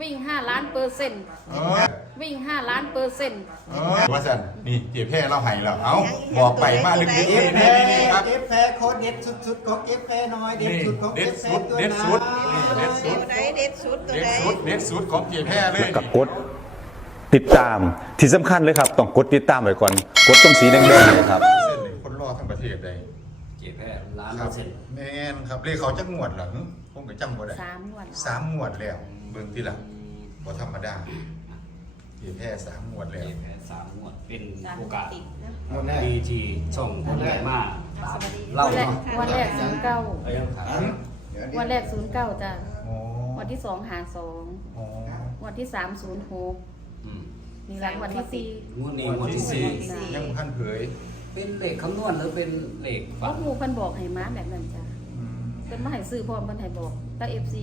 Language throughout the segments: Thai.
วิ่งห้าล้านเปอร์เซ็นต์เออวิ่งห้าล้านเปอร์เซ็นต์เออว่าสันนี่เจ็บแพ้เราให้แล้วเอ้าบอกไปมาลึกๆเอนี่ฟแพ้ นี่นี่ครับ เอฟแพ้โค้ดเด็ดสุดๆของเอฟแพ้น้อยเด็ดสุดของเอฟแพ้ตัวเด็ดน้สุอดเด็ดสุดยตัวใดเด็ดสุดตัวเด็ดใดสุดเด็ดสุดของเจ็บแพ้เลยแล้วก็กดติดตามที่สำคัญเลยครับ ต้องกดติดตามไว้ก่อน กดตรงสีแดงๆเลยครับ เส้นหนึ่งคนรอทั้งประเทศเลย เจ็บแพ้ล้านคเปรัอบร์เซ็นต์ แม่นครับเลขเขาจะงวดหลังผมก็จำบ่ได้สามงวด สามงวดแล้วเบิ่งที่หลังบ่ธรรมดาเจ็บแพ้สามงวดแล้วเจ็บแพ้สามงวดเป็นโอกาสหมดแล้วดีที่ช่องคนใหญ่มากวัเล่านแรกเนาะวันแรกศูนย์เก้าเอ้ยครับวันแรกศูนย์เก้าจ้ะอ๋อวันที่สองหาสองอ๋อวันที่สามศูนย์หกอืมนี่หลังวันที่สี่งวดนี้งวดที่สี่ยังบ่ทันเผยเป็นเลขคำนวณหรือเป็นเลขเพฝันราะครูเพิ่นบอกให้มาแบบนั้นจ้ะอืมเพิ่นมาให้ซื้อพร้อมเพิ่นให้บอกแต่เอฟซี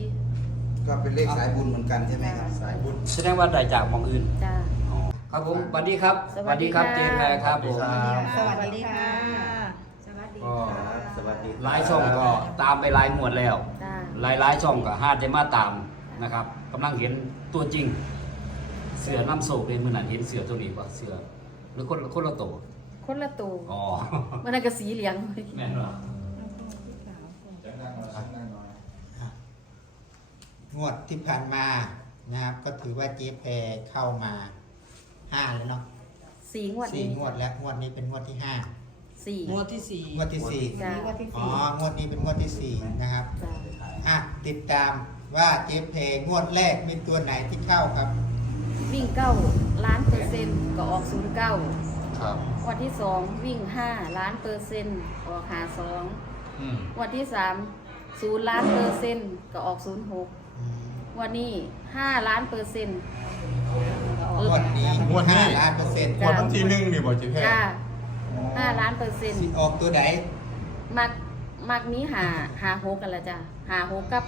ก็เป็นเลขสายบุญเหมือนกันใช่ไหมครับ สายบุญ แสดงว่าได้จากหมองอื่น จ้ะอ๋อครับผมสวัสดีครับสวัสดีครับค่ะเจนแพรครับผม สวัสดีค่ะ สวัสดีก็ค่ะ สวัสดีหลายช่องก็ตามไปหลายหมวดแล้ว จ้ะหลายหลายๆช่องก็ห้าได้มาตามนะครับกำลังเห็นตัวจริง เสือน้ำโศกเลยมื่อนั้นเห็นเสือตัวนี้ป่ะเสือหรือคนคนละตัวคนละตัวอ๋อ มันนั่นก็สีเหลือง แม่นเหรอ งวดที่ผ่านมานะครับ ก็ถือว่าเจ๊แพรเข้ามาห้าแล้วเนาะสีงวดสี่นี้งวดแล้วงวดนี้เป็นงวดที่ห้าสี่ งวดที่สี่งวดที่สี่จ้ะ งวดที่อ๋อสี่งวดนี้เป็นงวดที่สี่นะครับจ้ะอะติดตามว่าเจ๊เพงวดแรกมีตัวไหนที่เข้าครับ วิ่งเก้าล้านเปอร์เซ็นต์ก็ออกศูนย์เก้าครับวันที่สองวิ่งห้าล้านเปอร์เซ็นต์ออกหาสองอืมวันที่สามศูนย์ล้านเปอร์เซ็นต์ก็ออกศูนย์หก วันนี้ห้าล้านเปอร์เซ็นต์ งวดนี้งวดนี้ ห้าล้านเปอร์เซ็นต์งวดวันที่หนึ่งนี่บ่เจ็บแพ้จ้าห้าล้านเปอร์เซ็นต์สิออกตัวไหนมักมักนี้หาหาหกกันละจ้ะหาหกกับ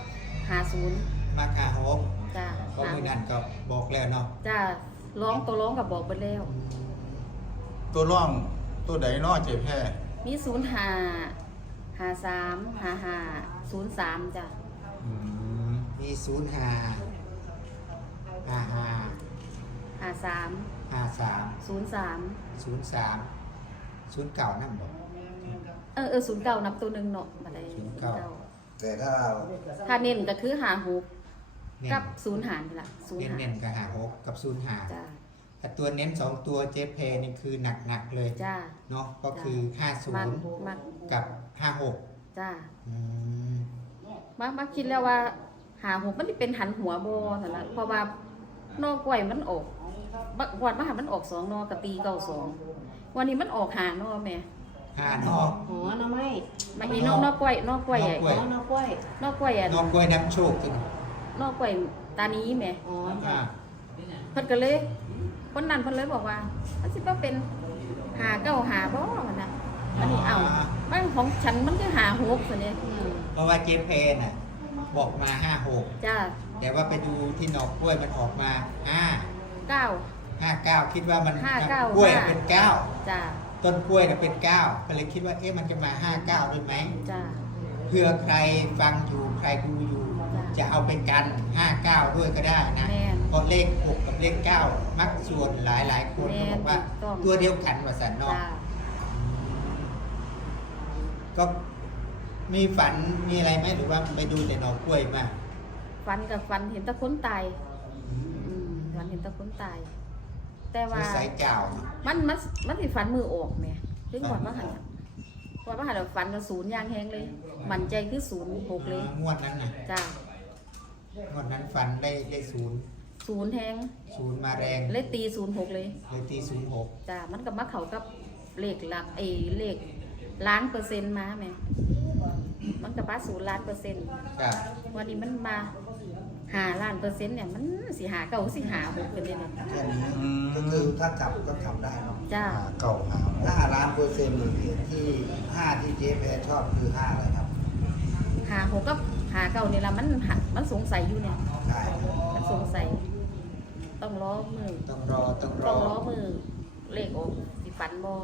หาศูนย์มาคาโฮกจ้าก็มือนั่นก็บอกแล้วเนาะจ้าร้องตัวร้องกับบอกไปแล้ว ตัวร่องตัวใดเนาะเจ็บแพ้มีศูนย์หาหาสามหาหาศูนย์สามจ้ะอืม มีศูนย์ห้าห้าห้าหาสามห้าสามศูนย์สามศูนย์สามศูนย์เก่านั่นบอกเออเออศูนย์เก้านับตัวหนึ่งเนาะมาได้ศูนย์เก้าแต่ถ้าถ้าเน้นก็คือหาหกเน้นกับศูนย์หารนี่ล่ะศูนย์หารเน้นๆกับห้าหกกับศูนย์ห้าจ้าแต่ตัวเน้นสองตัวเจ๊เพนี่คือหนักๆเลยจ้าเนาะก็คือห้าศูมักนย์มักกับห้าหกจ้าอืมมักมักคิดแล้วว่า หาหกมันสิเป็นหันหัวโบนั่นล่ะเพราะว่านอกกล้วยมันออกบักวันมาหามันออกสองนอกะตีเก้าสองวันนี้มันออกหานอแม่ห้านอกหัวหน้ำไม้มาอีนอกนอกกล้วยนอกกล้วยใหญ่นอกกล้วยหัวหน้ากล้วยนอกกล้วยอะนอกกล้วยน้ำโชคกันนอกกล้วยตานี้แม่อ๋ออ่าเพิ่นก็เลยคนนั้นเพิ่นเลยบอกว่ามันสิบ่เป็นหาเก้าหาบ่มันน่ะอันนี้เอาบ้านของฉันมันคือหาหกซั่นเด้อืมเพราะว่าเจ๊เพน่ะ บอกมาห้าหกจ้าแต่ว่าไปดูที่หนอกกล้วยมันออกมาห้าเก้าห้าเก้าคิดว่ามันห้าเก้ากล้วยห้าเป็นเก้าจ้าต้นกล้วยน่ะเป็นเก้าก็เลยคิดว่าเอ๊ะมันจะมาห้าเก้าด้วยไหมจ้าเพื่อใครฟังอยู่ใครดูอยู่จ้ะจะเอาไปกันห้าเก้าด้วยก็ได้นะแม่นเพราะเลขหกกับเลขเก้ามักส่วนหลายหลายๆคนแม่เขานบอกว่าถูกต้องตัวเดียวกันว่าสันเนอกจ้าก็ มีฝันมีอะไรไหมหรือว่าไปดูแต่หนอกกล้วยมาฟันกับฟันเห็นแตะคนตายอืมฟันเห็นแตะคนตาย แต่ว่าคือสายเก่ามันมันมันสิฟันมือออกแม่ถึงก่อนว่าหันก่อนว่าหันเราฟันกับศูนย์อยางแหงเลย มันใจคือศูนย์หกเลยงวดนั้นนะจ้างวดนั้นฝันได้ได้ศูนย์ศูนย์แหงศูนย์มาแรงเลยตีศูนย์หกเลยเลยตีศูนย์หกจ้ามันกับมาเขากับเลขหลักเอยเลขล้านเปอร์เซ็นต์มาแม่ มันกับมาศูนย์ล้านเปอร์เซ็นต์ครับ วันนี้มันมาหาล้านเปอร์เซ็นต์เนี่ยมันสิหาเก้าสิหาหกเป็นเลยเนี่ย แค่นี้ก็คือถ้าจับก็ทำได้เนาะจ้าหาเก่าหาห้าล้านเปอร์เซ็นต์ที่ห้าที่เจ๊แพรชอบคือห้าอะไรครับหาหกกับหาเก้านี่ละมันหักมันสงสัยอยู่เนี่ย ใช่มันสงสัย ต้องล้อมือ ต้องรอต้องรต้อองล้อมือ เลขออกสิฟันบอ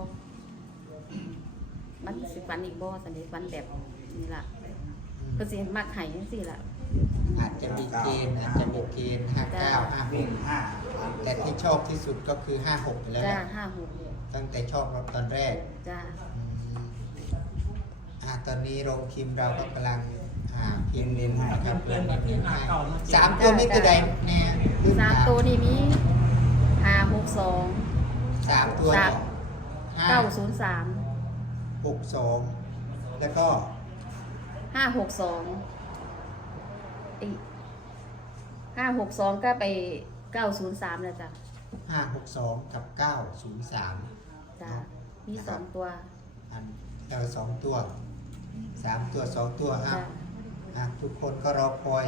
มันสิฟันอีกบอสันนิฟันแบบ นี่ล่ะก็สิมักไห้จังซี่ล่ะ อาจจะมีเกณฑ์อาจจะมีเกณฑ์ห้าเก้าวิ่งห้าแต่ที่ชอบที่สุดก็คือห้าหกไปแล้วจ้านะห้าหกตั้งแต่ชอบเราตอนแรก จ้าอืมอ่าตอนนี้โรงพิมพ์เราก็กำลังอ่าพิมพ์เน้นๆให้นะครับเริ่มพิมพ์ให้สามตัวนี้ตัวใดแน่ลืสามตัวนี่มีห้าหกสองสามตัวสามห้าเก้าศูนย์สามหกสองแล้วก็ ห้าหกสองห้าหกสองก็ไปเก้าศูนย์สามแล้วจ้ะห้าหกสองกับเก้าศูนย์สามจ้ามีสองตัว อันเออสองตัวสามตัวสองตัวอะจ้าอะทุกคนก็รอคอย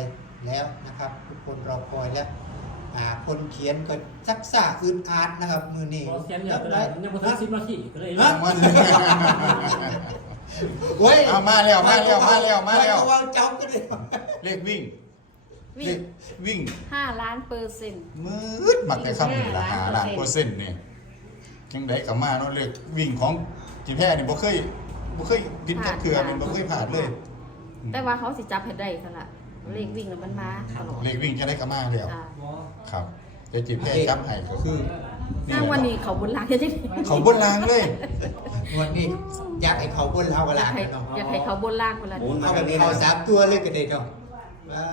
แล้วนะครับ ทุกคนรอคอยแล้วอ่าคนเขียนก็ซักซ่าอึดอัดนะครับมือนี่พอเขียนเดี๋ยวก็ได้ยังบ่ทันสิบนาทีก็เลย ฮะเว้ยเอามาแล้วมาแล้วมาแล้วมาแล้วว่าเจ้าก็ได้เลขวิ่งวิ่เลงขวิ่งห้าล้านเปอร์เซ็นต์ มืดมักแต่คำนี่ละหาล้านเปอร์เซ็นต์นี่จังไดก็มาเนาะเลขวิ่งของจีแพ้นี่บ่เคยบ่เคยผิดจักเทื่อเป็นบ่เคยผ่านเลย แต่ว่าเขาสิจับให้ได้ซะละเลขวิ่งแล้วมันมาตลอดเลขวิ่งจะได้ก็มาแล้ว จ้าครับแต่จีแพ้จับให้ก็คือ สร้างวันนี้เขาบุญล้างจะได้เขาบนรางเลย วันนี้อยากให้เขาบนเราเวอลายากให้เนาะอยากให้เขาบุญล้างเวลาหมุน เอามาไปทางนี้เขานะสามตัวเลยกันเด็กเนาะว้า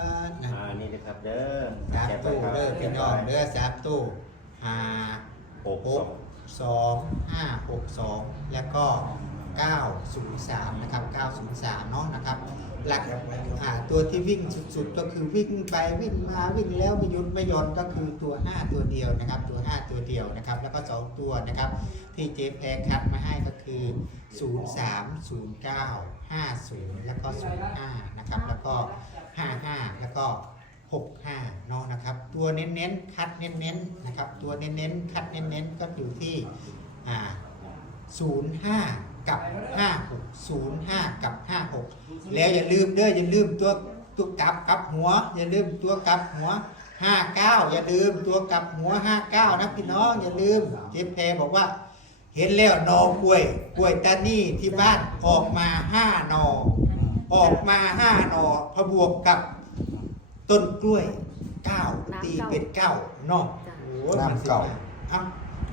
นะอ่านี่นะครับเด้อสามตู้เด้อพี่น้องเด้อสามตู้ห้าหกหสกองสองห้าหกสองแล้วก็เก้าศูนย์สามนะครับเก้าศูนย์สาม หลักตัวที่วิ่งสุดๆ ก็คือวิ่งไปวิ่งมาวิ่งแล้วไม่หยุดไม่ย่อนก็คือตัว 5 ตัวเดียวนะครับ ตัว 5 ตัวเดียวนะครับ แล้วก็ 2 ตัวนะครับ ที่เจ๊แพงคัดมาให้ก็คือ 0 3 0 9 5 0 แล้วก็ 05 นะครับ แล้วก็ 55 แล้วก็ 65 เนาะนะครับ ตัวเน้นๆ คัดเน้นๆ นะครับ ตัวเน้นๆ คัดเน้นๆ ก็อยู่ที่อ่า05 กับ 56 05 กับ 56 แล้วอย่าลืมเด้ออย่าลืมตัวตัวกลับกลับหัว อย่าลืมตัวกลับหัว 59 อย่าลืมตัวกลับหัว 59 นะพี่น้องอย่าลืมเจ๊แพรบอกว่า เห็นแล้วหนอกล้วยกล้วยตานี่ที่บ้านออกมา5หนอออกมา5หนอพอบวกกับต้นกล้วย9ตีเป็น9เนาะโอ้ยมันสิมาเอ้า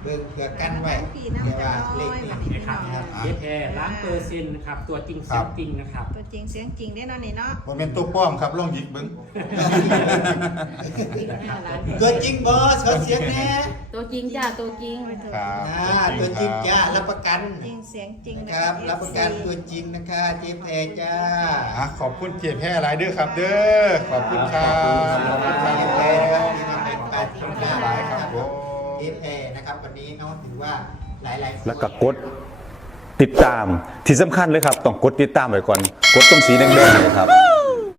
เบิ่งเผื่อกันไว้พี่น้ำเดี๋ยวจะว่าน้เลอขยนี้บัดนี้พี่น้องนะครับเย็บแพรล้านเปอร์เซ็นต์นะครับ ตัวจริงเสียงจริงนะครับ ตัวจริงเสียงจริงได้เนาะนี่เนาะบ่แม่นตัวป้อมครับลองหยิกเบิ่งห้าล้านตัวจริงบอสขอเสียงแน่ตัวจริงจ้าตัวจริงครับอ่าตัวจริงจ้ารับประกันจริงเสียงจริงนะนะครับรับประกันตัวจริงนะคะเจแพรจ้าอะขอบคุณเจ๊แพ้หลายเด้อครับ เด้อขอบคุณครับขอบคุณเจแพรนะครับที่มาแบ่งปันที่น่าหรัลากยนะคครัรับ บผมเจแพรนะครับวันนี้เนาะถือว่าหลายๆคนแล้วก็กดติดตามที่สำคัญเลยครับ ต้องกดติดตามไว้ก่อน กดตรงสีแดงๆเนยครับ